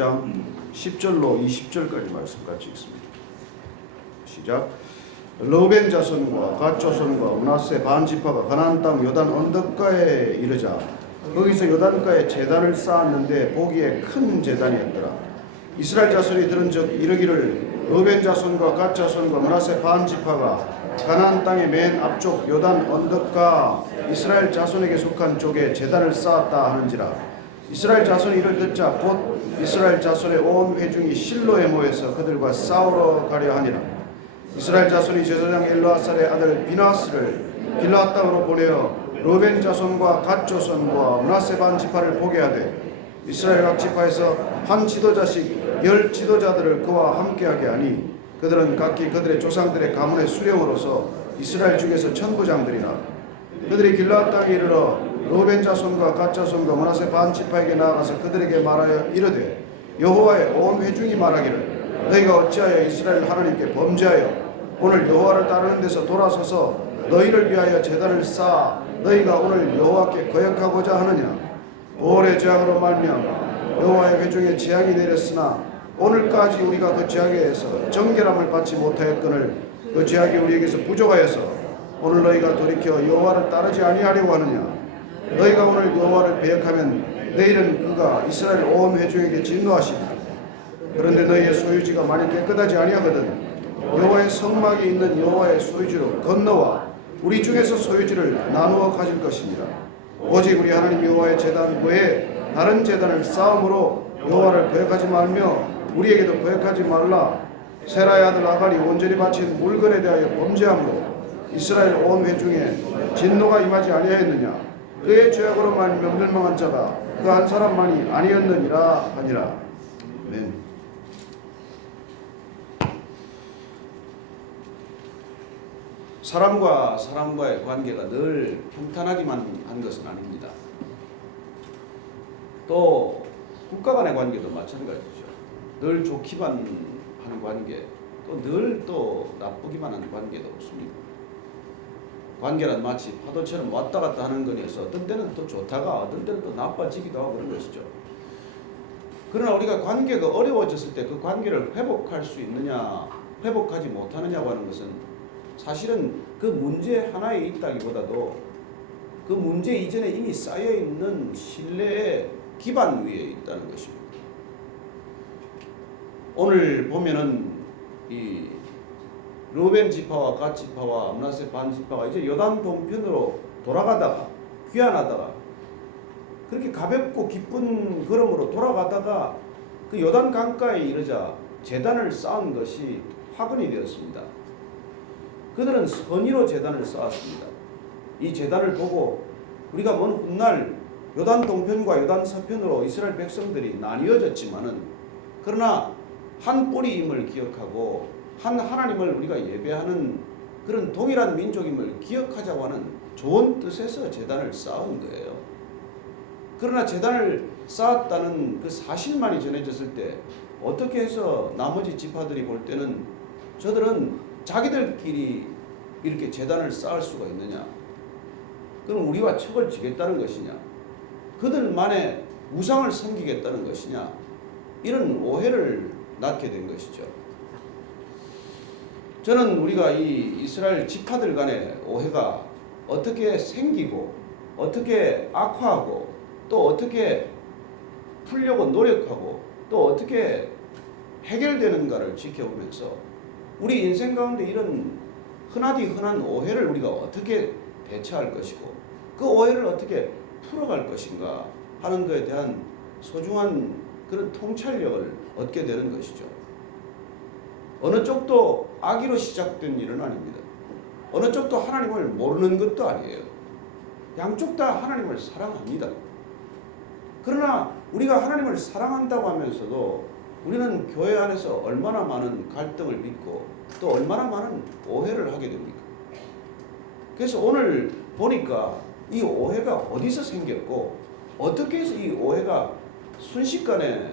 12장 10절로 20절까지 말씀 같이 읽습니다. 시작. 르우벤 자손과 갓 자손과 므낫세 반 지파가 가나안 땅 요단 언덕가에 이르자 거기서 요단가에 제단을 쌓았는데 보기에 큰 제단이었더라. 이스라엘 자손이 들은즉 이르기를 르우벤 자손과 갓 자손과 므낫세 반 지파가 가나안 땅의 맨 앞쪽 요단 언덕가 이스라엘 자손에게 속한 쪽에 제단을 쌓았다 하는지라. 이스라엘 자손이 이를 듣자 곧 이스라엘 자손의 온 회중이 실로에 모여서 그들과 싸우러 가려 하니라. 이스라엘 자손이 제사장 엘르아살의 아들 비나스를 길르앗 땅으로 보내어 르우벤 자손과 갓 자손과 므낫세 반 지파를 보게 하되 이스라엘 각 지파에서 한 지도자씩 10 지도자들을 그와 함께하게 하니 그들은 각기 그들의 조상들의 가문의 수령으로서 이스라엘 중에서 천부장들이라. 그들이 길르앗 땅에 이르러 르우벤 자손과 갓 자손과 므낫세 반 지파에게 나아가서 그들에게 말하여 이르되 여호와의 온 회중이 말하기를 너희가 어찌하여 이스라엘 하나님께 범죄하여 오늘 여호와를 따르는 데서 돌아서서 너희를 위하여 제단을 쌓아 너희가 오늘 여호와께 거역하고자 하느냐. 오래 죄악으로 말미암아 여호와의 회중에 재앙이 내렸으나 오늘까지 우리가 그 죄악에 의해서 정결함을 받지 못하였거늘 그 죄악이 우리에게서 부족하여서 오늘 너희가 돌이켜 여호와를 따르지 아니하려고 하느냐. 너희가 오늘 여호와를 배역하면 내일은 그가 이스라엘 온 회중에게 진노하시리라. 그런데 너희의 소유지가 만일 깨끗하지 아니하거든 여호와의 성막이 있는 여호와의 소유지로 건너와 우리 중에서 소유지를 나누어 가질 것이니라. 오직 우리 하나님 여호와의 제단 외에 다른 제단을 쌓음으로 여호와를 거역하지 말며 우리에게도 거역하지 말라. 세라의 아들 아갈이 온전히 바친 물건에 대하여 범죄함으로 이스라엘 온 회중에 진노가 임하지 아니하였느냐. 그의 죄악으로 말미암아 멸망한 자가 그 한 사람만이 아니었느니라 하니라. 아멘. 사람과 사람과의 관계가 늘 평탄하기만 한 것은 아닙니다. 또 국가 간의 관계도 마찬가지죠. 늘 좋기만 하는 관계, 또 늘 또 나쁘기만 하는 관계도 없습니다. 관계란 마치 파도처럼 왔다 갔다 하는 거니서 어떤 때는 또 좋다가 어떤 때는 또 나빠지기도 하고 그런 것이죠. 그러나 우리가 관계가 어려워졌을 때 그 관계를 회복할 수 있느냐, 회복하지 못하느냐고 하는 것은 사실은 그 문제 하나에 있다기보다도 그 문제 이전에 이미 쌓여있는 신뢰의 기반 위에 있다는 것입니다. 오늘 보면은 이 르우벤 지파와 갓 지파와 므낫세 반 지파가 이제 요단 동편으로 돌아가다가 귀환하다가 그렇게 가볍고 기쁜 걸음으로 돌아가다가 그 요단 강가에 이르자 제단을 쌓은 것이 화근이 되었습니다. 그들은 선의로 제단을 쌓았습니다. 이 제단을 보고 우리가 먼 훗날 요단 동편과 요단 서편으로 이스라엘 백성들이 나뉘어졌지만은 그러나 한 뿌리임을 기억하고 한 하나님을 우리가 예배하는 그런 동일한 민족임을 기억하자고 하는 좋은 뜻에서 제단을 쌓은 거예요. 그러나 제단을 쌓았다는 그 사실만이 전해졌을 때 어떻게 해서 나머지 지파들이 볼 때는 저들은 자기들끼리 이렇게 제단을 쌓을 수가 있느냐? 그럼 우리와 척을 지겠다는 것이냐? 그들만의 우상을 섬기겠다는 것이냐? 이런 오해를 낳게 된 것이죠. 저는 우리가 이 이스라엘 지파들 간의 오해가 어떻게 생기고 어떻게 악화하고 또 어떻게 풀려고 노력하고 또 어떻게 해결되는가를 지켜보면서 우리 인생 가운데 이런 흔하디 흔한 오해를 우리가 어떻게 대처할 것이고 그 오해를 어떻게 풀어갈 것인가 하는 것에 대한 소중한 그런 통찰력을 얻게 되는 것이죠. 어느 쪽도 악의로 시작된 일은 아닙니다. 어느 쪽도 하나님을 모르는 것도 아니에요. 양쪽 다 하나님을 사랑합니다. 그러나 우리가 하나님을 사랑한다고 하면서도 우리는 교회 안에서 얼마나 많은 갈등을 빚고 또 얼마나 많은 오해를 하게 됩니까? 그래서 오늘 보니까 이 오해가 어디서 생겼고 어떻게 해서 이 오해가 순식간에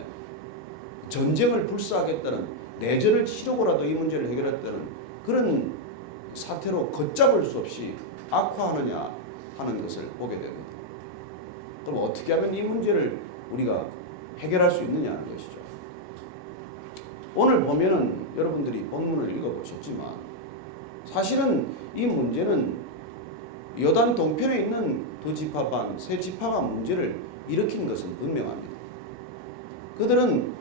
전쟁을 불사하겠다는 내전을 치르고라도 이 문제를 해결했다는 그런 사태로 걷잡을 수 없이 악화하느냐 하는 것을 보게 됩니다. 그럼 어떻게 하면 이 문제를 우리가 해결할 수 있느냐 하는 것이죠. 오늘 보면은 여러분들이 본문을 읽어보셨지만 사실은 이 문제는 요단 동편에 있는 두 지파 반, 세 지파가 문제를 일으킨 것은 분명합니다. 그들은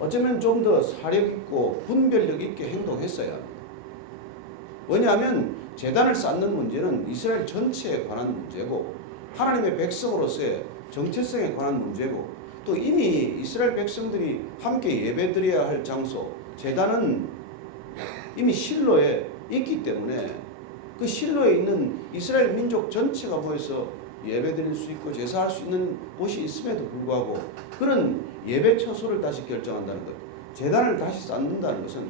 어쩌면 좀 더 사력 있고 분별력 있게 행동했어야 합니다. 왜냐하면 제단을 쌓는 문제는 이스라엘 전체에 관한 문제고 하나님의 백성으로서의 정체성에 관한 문제고 또 이미 이스라엘 백성들이 함께 예배드려야 할 장소 제단은 이미 실로에 있기 때문에 그 실로에 있는 이스라엘 민족 전체가 모여서 예배드릴 수 있고 제사할 수 있는 곳이 있음에도 불구하고 그런 예배 처소를 다시 결정한다는 것, 제단을 다시 쌓는다는 것은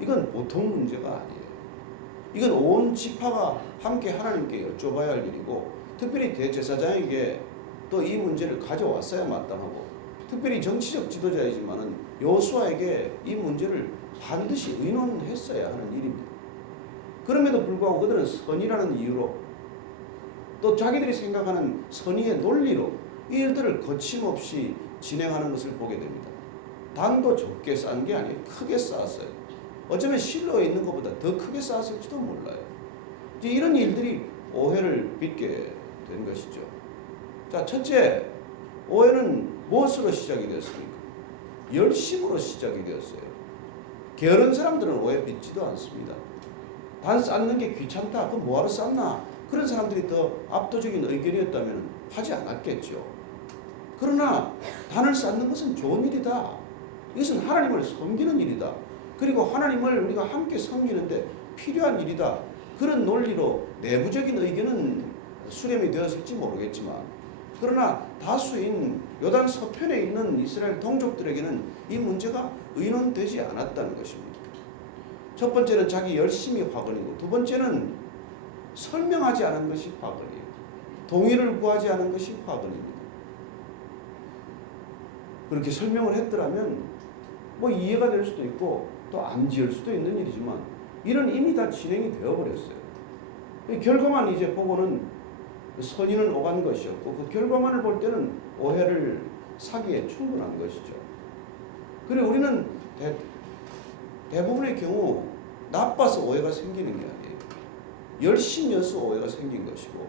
이건 보통 문제가 아니에요. 이건 온 지파가 함께 하나님께 여쭤봐야 할 일이고 특별히 대제사장에게 또 이 문제를 가져왔어야 마땅하고 특별히 정치적 지도자이지만은 여호수아에게 이 문제를 반드시 의논했어야 하는 일입니다. 그럼에도 불구하고 그들은 선이라는 이유로 또 자기들이 생각하는 선의의 논리로 이 일들을 거침없이 진행하는 것을 보게 됩니다. 단도 적게 쌓은 게 아니에요. 크게 쌓았어요. 어쩌면 실로에 있는 것보다 더 크게 쌓았을지도 몰라요. 이제 이런 일들이 오해를 빚게 된 것이죠. 자, 첫째, 오해는 무엇으로 시작이 되었습니까? 열심으로 시작이 되었어요. 게으른 사람들은 오해 빚지도 않습니다. 단 쌓는 게 귀찮다. 그럼 뭐하러 쌓나? 그런 사람들이 더 압도적인 의견이었다면 하지 않았겠죠. 그러나 단을 쌓는 것은 좋은 일이다. 이것은 하나님을 섬기는 일이다. 그리고 하나님을 우리가 함께 섬기는데 필요한 일이다. 그런 논리로 내부적인 의견은 수렴이 되었을지 모르겠지만 그러나 다수인 요단 서편에 있는 이스라엘 동족들에게는 이 문제가 의논되지 않았다는 것입니다. 첫 번째는 자기 열심이 화근이고 두 번째는 설명하지 않은 것이 화근이에요. 동의를 구하지 않은 것이 화근입니다. 그렇게 설명을 했더라면 뭐 이해가 될 수도 있고 또 안 지을 수도 있는 일이지만 이런 이미 다 진행이 되어버렸어요. 결과만 이제 보고는 선의는 오간 것이었고 그 결과만을 볼 때는 오해를 사기에 충분한 것이죠. 그리고 우리는 대부분의 경우 나빠서 오해가 생기는 게 아니에요. 열심이어서 오해가 생긴 것이고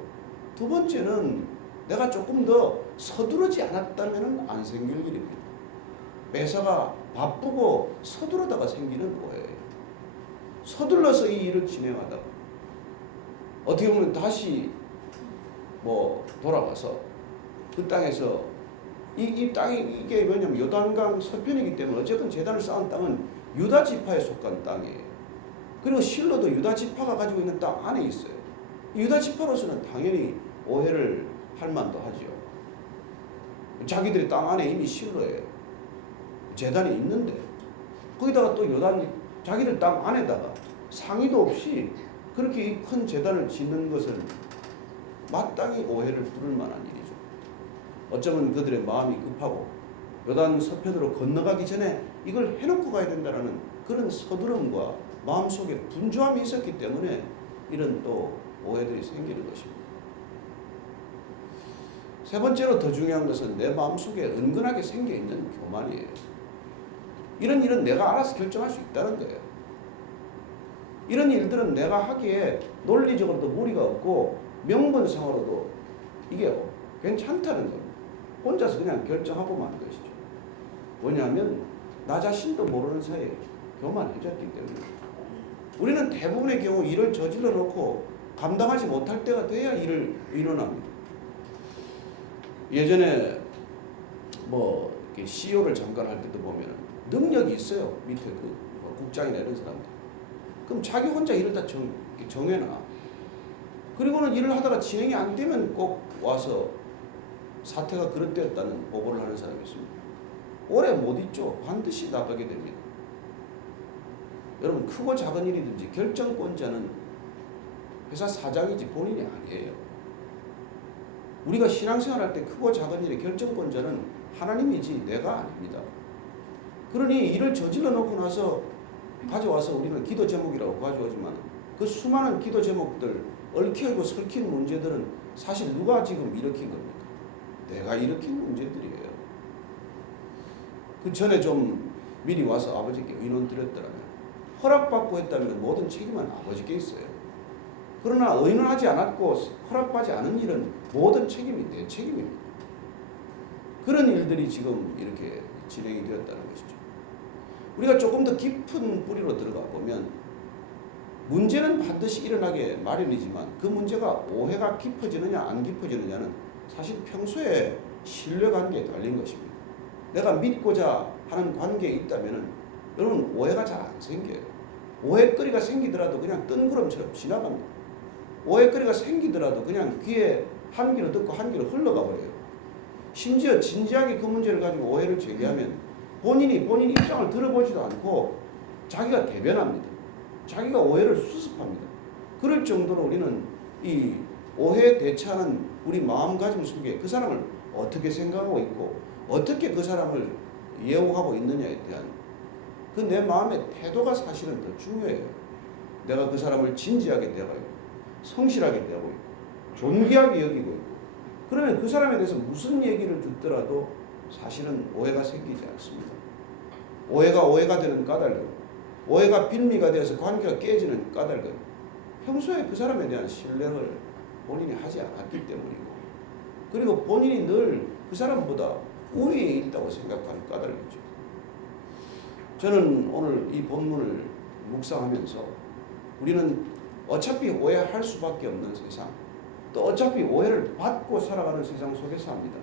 두 번째는 내가 조금 더 서두르지 않았다면 안 생길 일입니다. 매사가 바쁘고 서두르다가 생기는 오해예요. 서둘러서 이 일을 진행하다가 어떻게 보면 다시 돌아가서 그 땅에서 이 땅이 이게 왜냐면 요단강 서편이기 때문에 어쨌든 제단을 쌓은 땅은 유다 지파에 속한 땅이에요. 그리고 실로도 유다 지파가 가지고 있는 땅 안에 있어요. 유다 지파로서는 당연히 오해를 할 만도 하죠. 자기들의 땅 안에 이미 실로에 제단이 있는데 거기다가 또 요단 자기들 땅 안에다가 상의도 없이 그렇게 큰 제단을 짓는 것은 마땅히 오해를 부를 만한 일이죠. 어쩌면 그들의 마음이 급하고 요단 서편으로 건너가기 전에 이걸 해놓고 가야 된다는 그런 서두름과 마음속에 분주함이 있었기 때문에 이런 또 오해들이 생기는 것입니다. 세 번째로 더 중요한 것은 내 마음속에 은근하게 생겨있는 교만이에요. 이런 일은 내가 알아서 결정할 수 있다는 거예요. 이런 일들은 내가 하기에 논리적으로도 무리가 없고 명분상으로도 이게 괜찮다는 겁니다. 혼자서 그냥 결정하고 마는 것이죠. 왜냐하면 나 자신도 모르는 사이에 교만해졌기 때문에 우리는 대부분의 경우 일을 저질러 놓고 감당하지 못할 때가 돼야 일을 의논합니다. 예전에 이렇게 CEO를 잠깐 할 때도 보면 능력이 있어요. 밑에 국장이나 이런 사람들. 그럼 자기 혼자 일을 다 정해놔. 그리고는 일을 하다가 진행이 안 되면 꼭 와서 사태가 그런 때였다는 보고를 하는 사람이 있습니다. 오래 못 있죠. 반드시 나가게 됩니다. 여러분 크고 작은 일이든지 결정권자는 회사 사장이지 본인이 아니에요. 우리가 신앙생활할 때 크고 작은 일의 결정권자는 하나님이지 내가 아닙니다. 그러니 일을 저질러 놓고 나서 가져와서 우리는 기도 제목이라고 가져오지만 그 수많은 기도 제목들 얽혀있고 설킨 문제들은 사실 누가 지금 일으킨 겁니까? 내가 일으킨 문제들이에요. 그 전에 좀 미리 와서 아버지께 의논 드렸더라면, 허락받고 했다면 모든 책임은 아버지께 있어요. 그러나 의논하지 않았고 허락받지 않은 일은 모든 책임이 내 책임입니다. 그런 일들이 지금 이렇게 진행이 되었다는 것이죠. 우리가 조금 더 깊은 뿌리로 들어가 보면 문제는 반드시 일어나게 마련이지만 그 문제가 오해가 깊어지느냐 안 깊어지느냐는 사실 평소에 신뢰관계에 달린 것입니다. 내가 믿고자 하는 관계에 있다면 여러분 오해가 잘 안 생겨요. 오해거리가 생기더라도 그냥 뜬구름처럼 지나갑니다. 오해거리가 생기더라도 그냥 귀에 한 귀로 듣고 한 귀로 흘러가 버려요. 심지어 진지하게 그 문제를 가지고 오해를 제기하면 본인 입장을 들어보지도 않고 자기가 대변합니다. 자기가 오해를 수습합니다. 그럴 정도로 우리는 이 오해에 대처하는 우리 마음가짐 속에 그 사람을 어떻게 생각하고 있고 어떻게 그 사람을 예우하고 있느냐에 대한 그 내 마음의 태도가 사실은 더 중요해요. 내가 그 사람을 진지하게 대하고 있고 성실하게 대하고 있고 존귀하게 여기고 있고 그러면 그 사람에 대해서 무슨 얘기를 듣더라도 사실은 오해가 생기지 않습니다. 오해가 되는 까닭은 오해가 빌미가 되어서 관계가 깨지는 까닭은 평소에 그 사람에 대한 신뢰를 본인이 하지 않았기 때문이고 그리고 본인이 늘 그 사람보다 우위에 있다고 생각하는 까닭이죠. 저는 오늘 이 본문을 묵상하면서 우리는 어차피 오해할 수밖에 없는 세상 또 어차피 오해를 받고 살아가는 세상 속에서 합니다.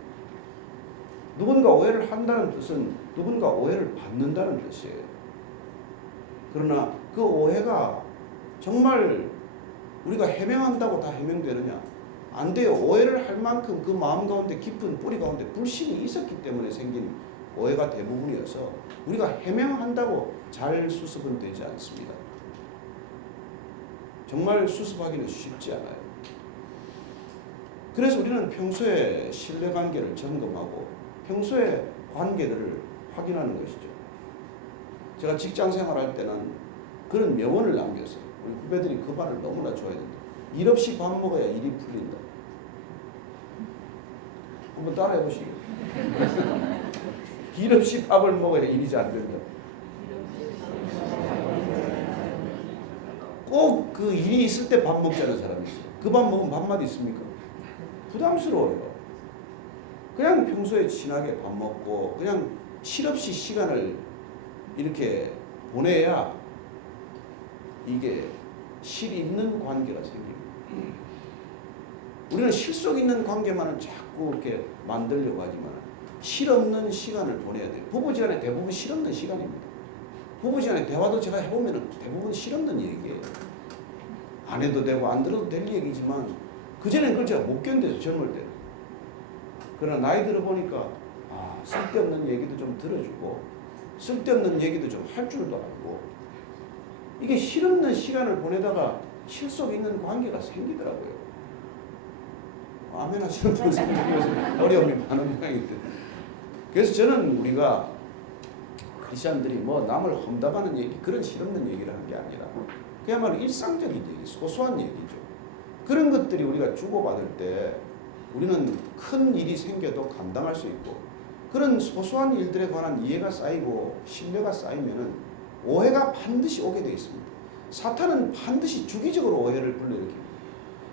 누군가 오해를 한다는 뜻은 누군가 오해를 받는다는 뜻이에요. 그러나 그 오해가 정말 우리가 해명한다고 다 해명되느냐? 안 돼요. 오해를 할 만큼 그 마음 가운데 깊은 뿌리 가운데 불신이 있었기 때문에 생긴 오해가 대부분이어서 우리가 해명한다고 잘 수습은 되지 않습니다. 정말 수습하기는 쉽지 않아요. 그래서 우리는 평소에 신뢰관계를 점검하고 평소에 관계들을 확인하는 것이죠. 제가 직장 생활할 때는 그런 명언을 남겼어요. 우리 후배들이 그 말을 너무나 좋아했는데 일 없이 밥 먹어야 일이 풀린다. 한번 따라해 보시죠. 일 없이 밥을 먹어야 일이 잘 된다. 꼭 그 일이 있을 때 밥 먹자는 사람이 있어요. 그 밥 먹으면 밥맛 있습니까? 부담스러워요. 그냥 평소에 친하게 밥 먹고 그냥 실없이 시간을 이렇게 보내야 이게 실 있는 관계가 생깁니다. 우리는 실속 있는 관계만을 자꾸 이렇게 만들려고 하지만 실없는 시간을 보내야 돼요. 부부지간에 대부분 실없는 시간입니다. 부부지간에 대화도 제가 해보면 대부분 실없는 얘기예요. 안 해도 되고 안 들어도 될 얘기지만 그전엔 그걸 제가 못 견뎌서 젊을 때. 그러나 나이 들어보니까 쓸데없는 얘기도 좀 들어주고 쓸데없는 얘기도 좀 할 줄도 알고 이게 실없는 시간을 보내다가 실속 있는 관계가 생기더라고요. 아멘 하시는 분들 어려움이 많은 모양인데 그래서 저는 우리가 크리스천들이 뭐 남을 험담하는 얘기 그런 실없는 얘기를 하는 게 아니라 그야말로 일상적인 얘기, 소소한 얘기죠. 그런 것들이 우리가 주고받을 때 우리는 큰 일이 생겨도 감당할 수 있고 그런 소소한 일들에 관한 이해가 쌓이고 신뢰가 쌓이면은 오해가 반드시 오게 되어 있습니다. 사탄은 반드시 주기적으로 오해를 불러일으킵니다.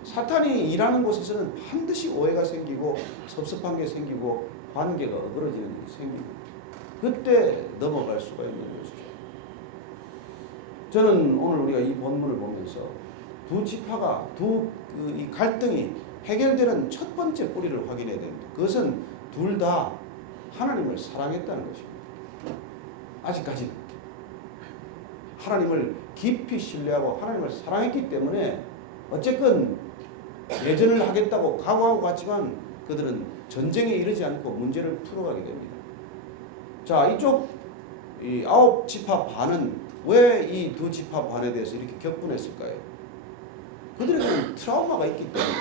사탄이 일하는 곳에서는 반드시 오해가 생기고 섭섭한 게 생기고 관계가 어그러지는 일이 생깁니다. 그때 넘어갈 수가 있는 것이죠. 저는 오늘 우리가 이 본문을 보면서 두 지파가 이 갈등이 해결되는 첫 번째 뿌리를 확인해야 됩니다. 그것은 둘 다 하나님을 사랑했다는 것입니다. 아직까지 하나님을 깊이 신뢰하고 하나님을 사랑했기 때문에 어쨌건 예전을 하겠다고 각오하고 갔지만 그들은 전쟁에 이르지 않고 문제를 풀어가게 됩니다. 자, 이쪽 이 9지파 반은 왜 이 2지파 반에 대해서 이렇게 격분했을까요? 그들에게는 트라우마가 있기 때문에.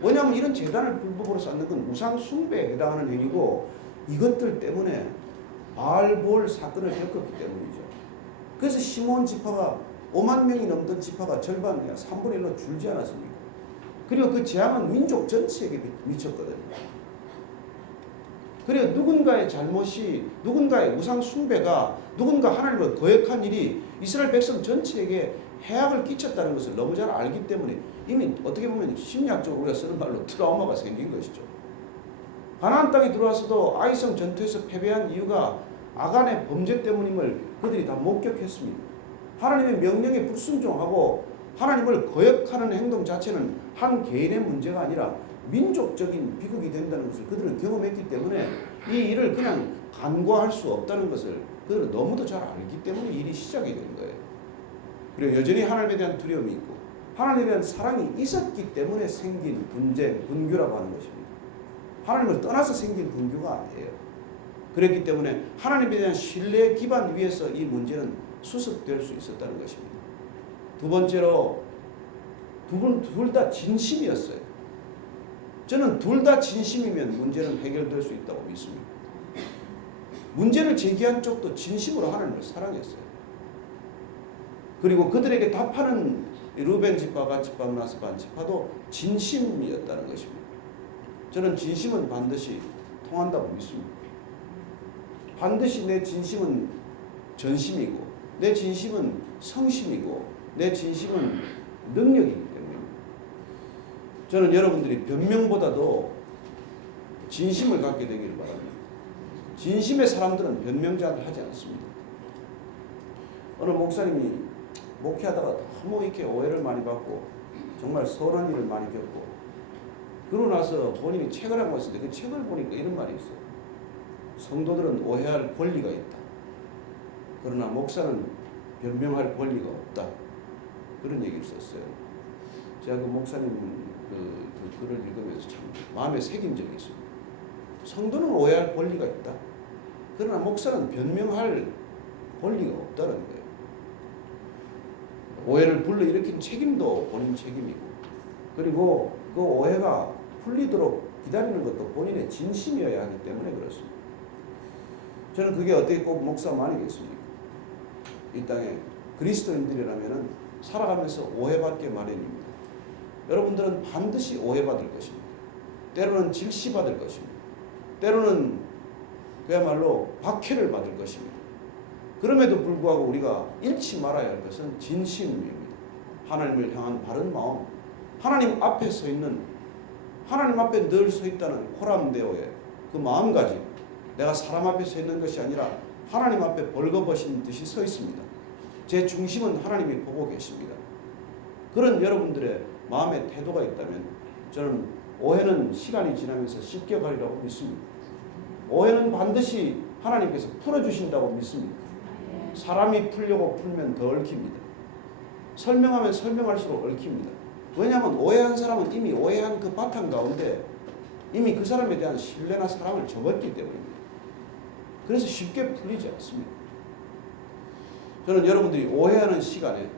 왜냐하면 이런 제단을 불법으로 쌓는 건 우상 숭배에 해당하는 행위고 이것들 때문에 바알볼 사건을 겪었기 때문이죠. 그래서 시몬 지파가 5만 명이 넘던 지파가 절반, 3분의 1로 줄지 않았습니까? 그리고 그 재앙은 민족 전체에게 미쳤거든요. 그래야 누군가의 잘못이, 누군가의 우상 숭배가, 누군가 하나님을 거역한 일이 이스라엘 백성 전체에게 해악을 끼쳤다는 것을 너무 잘 알기 때문에 이미 어떻게 보면 심리학적으로 우리가 쓰는 말로 트라우마가 생긴 것이죠. 가나안 땅에 들어와서도 아이성 전투에서 패배한 이유가 아간의 범죄 때문임을 그들이 다 목격했습니다. 하나님의 명령에 불순종하고 하나님을 거역하는 행동 자체는 한 개인의 문제가 아니라 민족적인 비극이 된다는 것을 그들은 경험했기 때문에 이 일을 그냥 간과할 수 없다는 것을 그들은 너무도 잘 알기 때문에 일이 시작이 된 거예요. 그리고 여전히 하나님에 대한 두려움이 있고 하나님에 대한 사랑이 있었기 때문에 생긴 분쟁, 분규라고 하는 것입니다. 하나님을 떠나서 생긴 분규가 아니에요. 그랬기 때문에 하나님에 대한 신뢰 기반 위에서 이 문제는 수습될 수 있었다는 것입니다. 두 번째로 둘 다 진심이었어요. 저는 둘 다 진심이면 문제는 해결될 수 있다고 믿습니다. 문제를 제기한 쪽도 진심으로 하나님을 사랑했어요. 그리고 그들에게 답하는 르우벤 지파, 갓 지파, 므낫세 반 지파도 진심이었다는 것입니다. 저는 진심은 반드시 통한다고 믿습니다. 반드시 내 진심은 전심이고 내 진심은 성심이고 내 진심은 능력이기 때문입니다. 저는 여러분들이 변명보다도 진심을 갖게 되기를 바랍니다. 진심의 사람들은 변명 잘 하지 않습니다. 어느 목사님이 목회하다가 너무 이렇게 오해를 많이 받고 정말 서운한 일을 많이 겪고 그러고 나서 본인이 책을 한 권 썼는데 그 책을 보니까 이런 말이 있어요. 성도들은 오해할 권리가 있다. 그러나 목사는 변명할 권리가 없다. 그런 얘기를 썼어요. 제가 그 목사님 그 글을 읽으면서 참 마음에 새긴 적이 있습니다. 성도는 오해할 권리가 있다. 그러나 목사는 변명할 권리가 없다는 거예요. 오해를 불러일으킨 책임도 본인 책임이고 그리고 그 오해가 풀리도록 기다리는 것도 본인의 진심이어야 하기 때문에 그렇습니다. 저는 그게 어떻게 꼭 목사만 아니겠습니까? 이 땅에 그리스도인들이라면 살아가면서 오해받게 마련입니다. 여러분들은 반드시 오해받을 것입니다. 때로는 질시받을 것입니다. 때로는 그야말로 박해를 받을 것입니다. 그럼에도 불구하고 우리가 잃지 말아야 할 것은 진심입니다. 하나님을 향한 바른 마음, 하나님 앞에 서 있는, 하나님 앞에 늘 서 있다는 호람되어의 그 마음가짐, 내가 사람 앞에 서 있는 것이 아니라 하나님 앞에 벌거벗은 듯이 서 있습니다. 제 중심은 하나님이 보고 계십니다. 그런 여러분들의 마음의 태도가 있다면 저는 오해는 시간이 지나면서 쉽게 가리라고 믿습니다. 오해는 반드시 하나님께서 풀어주신다고 믿습니다. 사람이 풀려고 풀면 더 얽힙니다. 설명하면 설명할수록 얽힙니다. 왜냐하면 오해한 사람은 이미 오해한 그 바탕 가운데 이미 그 사람에 대한 신뢰나 사랑을 접었기 때문입니다. 그래서 쉽게 풀리지 않습니다. 저는 여러분들이 오해하는 시간에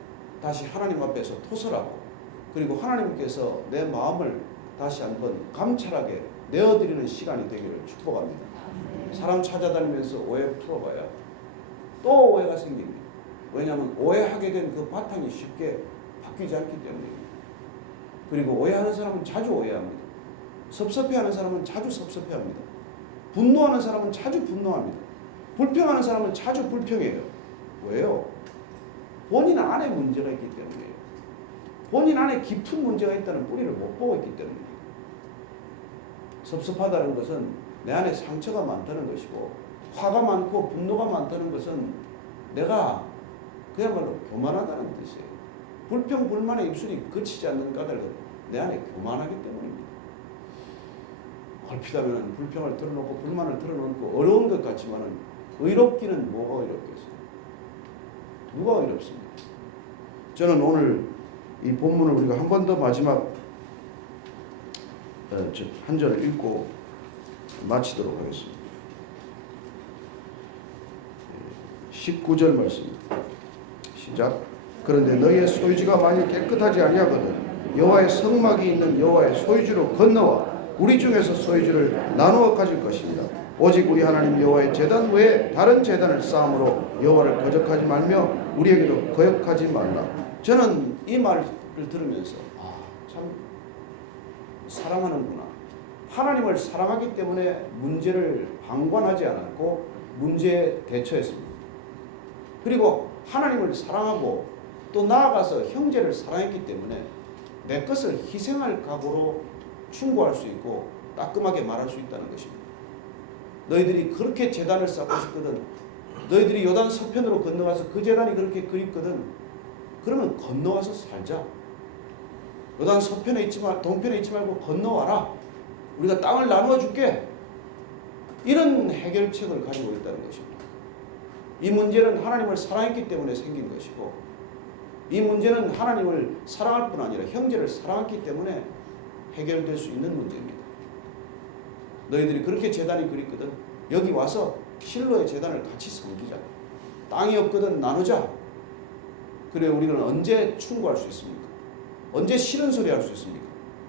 다시 하나님 앞에서 토설하고 그리고 하나님께서 내 마음을 다시 한번 감찰하게 내어드리는 시간이 되기를 축복합니다. 사람 찾아다니면서 오해 풀어봐야 또 오해가 생깁니다. 왜냐하면 오해하게 된 그 바탕이 쉽게 바뀌지 않기 때문입니다. 그리고 오해하는 사람은 자주 오해합니다. 섭섭해하는 사람은 자주 섭섭해합니다. 분노하는 사람은 자주 분노합니다. 불평하는 사람은 자주 불평해요. 왜요? 본인 안에 문제가 있기 때문이에요. 본인 안에 깊은 문제가 있다는 뿌리를 못 보고 있기 때문입니다. 섭섭하다는 것은 내 안에 상처가 많다는 것이고 화가 많고 분노가 많다는 것은 내가 그야말로 교만하다는 뜻이에요. 불평 불만의 입술이 그치지 않는 까닭은 내 안에 교만하기 때문입니다. 얼핏하면 불평을 털어놓고 불만을 털어놓고 어려운 것 같지만은 의롭기는 뭐가 의롭겠어요? 누가 의롭습니까? 저는 오늘 이 본문을 우리가 한 번 더 마지막 한 절을 읽고 마치도록 하겠습니다. 19절 말씀입니다. 시작. 그런데 너희의 소유지가 만일 깨끗하지 아니하거든 여호와의 성막이 있는 여호와의 소유지로 건너와 우리 중에서 소유지를 나누어 가질 것입니다. 오직 우리 하나님 여호와의 제단 외에 다른 제단을 쌓음으로 여호와를 거적하지 말며 우리에게도 거역하지 말라. 저는 이 말을 들으면서 참 사랑하는구나, 하나님을 사랑하기 때문에 문제를 방관하지 않았고 문제에 대처했습니다. 그리고 하나님을 사랑하고 또 나아가서 형제를 사랑했기 때문에 내 것을 희생할 각오로 충고할 수 있고 따끔하게 말할 수 있다는 것입니다. 너희들이 그렇게 제단을 쌓고 싶거든, 너희들이 요단 서편으로 건너가서 그 제단이 그렇게 그립거든, 그러면 건너와서 살자. 요단 서편에 동편에 있지 말고 건너와라. 우리가 땅을 나누어 줄게. 이런 해결책을 가지고 있다는 것입니다. 이 문제는 하나님을 사랑했기 때문에 생긴 것이고, 이 문제는 하나님을 사랑할 뿐 아니라 형제를 사랑했기 때문에 해결될 수 있는 문제입니다. 너희들이 그렇게 제단이 그립거든 여기 와서 실로의 제단을 같이 섬기자. 땅이 없거든 나누자. 그래 우리는 언제 충고할 수 있습니까? 언제 싫은 소리 할 수 있습니까?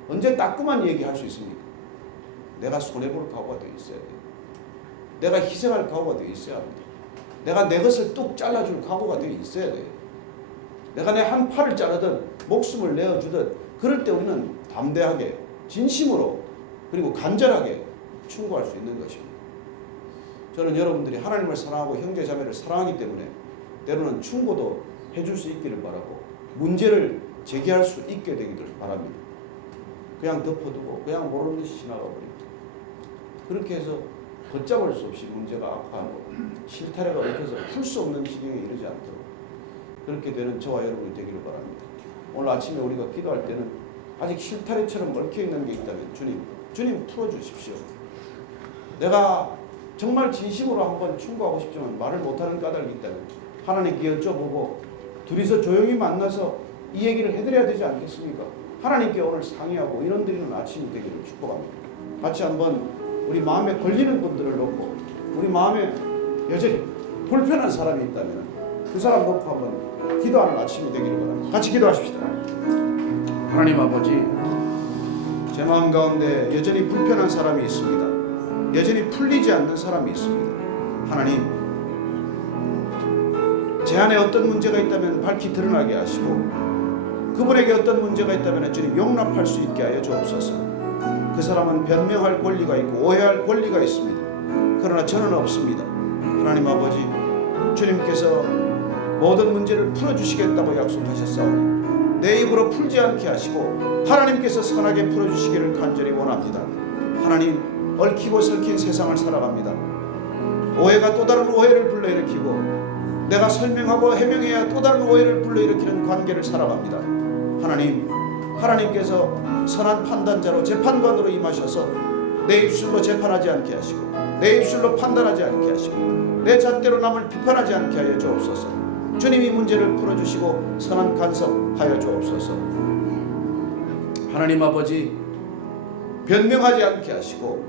언제 따끔한 얘기 할 수 있습니까? 내가 손해볼 각오가 되어 있어야 돼요. 내가 희생할 각오가 되어 있어야 합니다. 내가 내 것을 뚝 잘라줄 각오가 되어 있어야 돼요. 내가 내 한 팔을 자르든 목숨을 내어주든 그럴 때 우리는 담대하게 진심으로 그리고 간절하게 충고할 수 있는 것입니다. 저는 여러분들이 하나님을 사랑하고 형제 자매를 사랑하기 때문에 때로는 충고도 해줄 수 있기를 바라고 문제를 제기할 수 있게 되기를 바랍니다. 그냥 덮어두고 그냥 모르는 듯이 지나가 버립니다. 그렇게 해서 걷잡을 수 없이 문제가 악화하고 실타래가 얽혀서 풀 수 없는 지경에 이르지 않도록 그렇게 되는 저와 여러분이 되기를 바랍니다. 오늘 아침에 우리가 기도할 때는 아직 실타래처럼 얽혀있는 게 있다면 주님 풀어주십시오. 내가 정말 진심으로 한번 충고하고 싶지만 말을 못하는 까닭이 있다면 하나님께 여쭤보고 둘이서 조용히 만나서 이 얘기를 해드려야 되지 않겠습니까? 하나님께 오늘 상의하고 인원드리는 아침이 되기를 축복합니다. 같이 한번 우리 마음에 걸리는 분들을 놓고 우리 마음에 여전히 불편한 사람이 있다면 그 사람 놓고 한번 기도하는 아침이 되기를 바랍니다. 같이 기도하십시다. 하나님 아버지, 제 마음 가운데 여전히 불편한 사람이 있습니다. 여전히 풀리지 않는 사람이 있습니다. 하나님, 제 안에 어떤 문제가 있다면 밝히 드러나게 하시고 그분에게 어떤 문제가 있다면 주님 용납할 수 있게 하여 주옵소서. 그 사람은 변명할 권리가 있고 오해할 권리가 있습니다. 그러나 저는 없습니다. 하나님 아버지, 주님께서 모든 문제를 풀어주시겠다고 약속하셨사오니 내 입으로 풀지 않게 하시고 하나님께서 선하게 풀어주시기를 간절히 원합니다. 하나님, 얽히고 설킨 세상을 살아갑니다. 오해가 또 다른 오해를 불러일으키고 내가 설명하고 해명해야 또 다른 오해를 불러일으키는 관계를 살아갑니다. 하나님, 하나님께서 선한 판단자로 재판관으로 임하셔서 내 입술로 재판하지 않게 하시고 내 입술로 판단하지 않게 하시고 내 잣대로 남을 비판하지 않게 하여 주옵소서. 주님이 문제를 풀어주시고 선한 간섭하여 주옵소서. 하나님 아버지, 변명하지 않게 하시고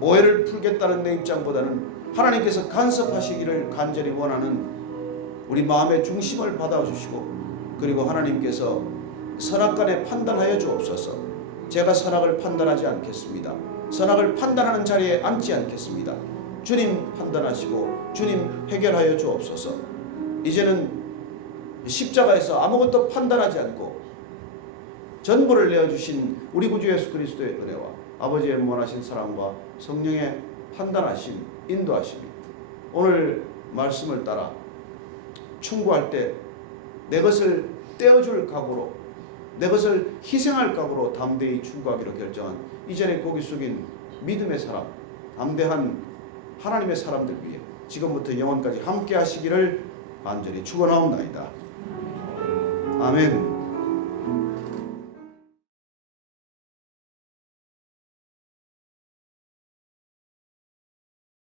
오해를 풀겠다는 내 입장보다는 하나님께서 간섭하시기를 간절히 원하는 우리 마음의 중심을 받아주시고 그리고 하나님께서 선악간에 판단하여 주옵소서. 제가 선악을 판단하지 않겠습니다. 선악을 판단하는 자리에 앉지 않겠습니다. 주님 판단하시고 주님 해결하여 주옵소서. 이제는 십자가에서 아무것도 판단하지 않고 전부를 내어주신 우리 구주 예수 그리스도의 은혜와 아버지의 무한하신 사랑과 성령의 판단하심, 인도하심, 오늘 말씀을 따라 충고할 때 내 것을 떼어줄 각오로, 내 것을 희생할 각오로 담대히 충고하기로 결정한 이전에 고개 숙인 믿음의 사람, 담대한 하나님의 사람들 위해 지금부터 영원까지 함께 하시기를 간절히 축원하옵나이다. 아멘.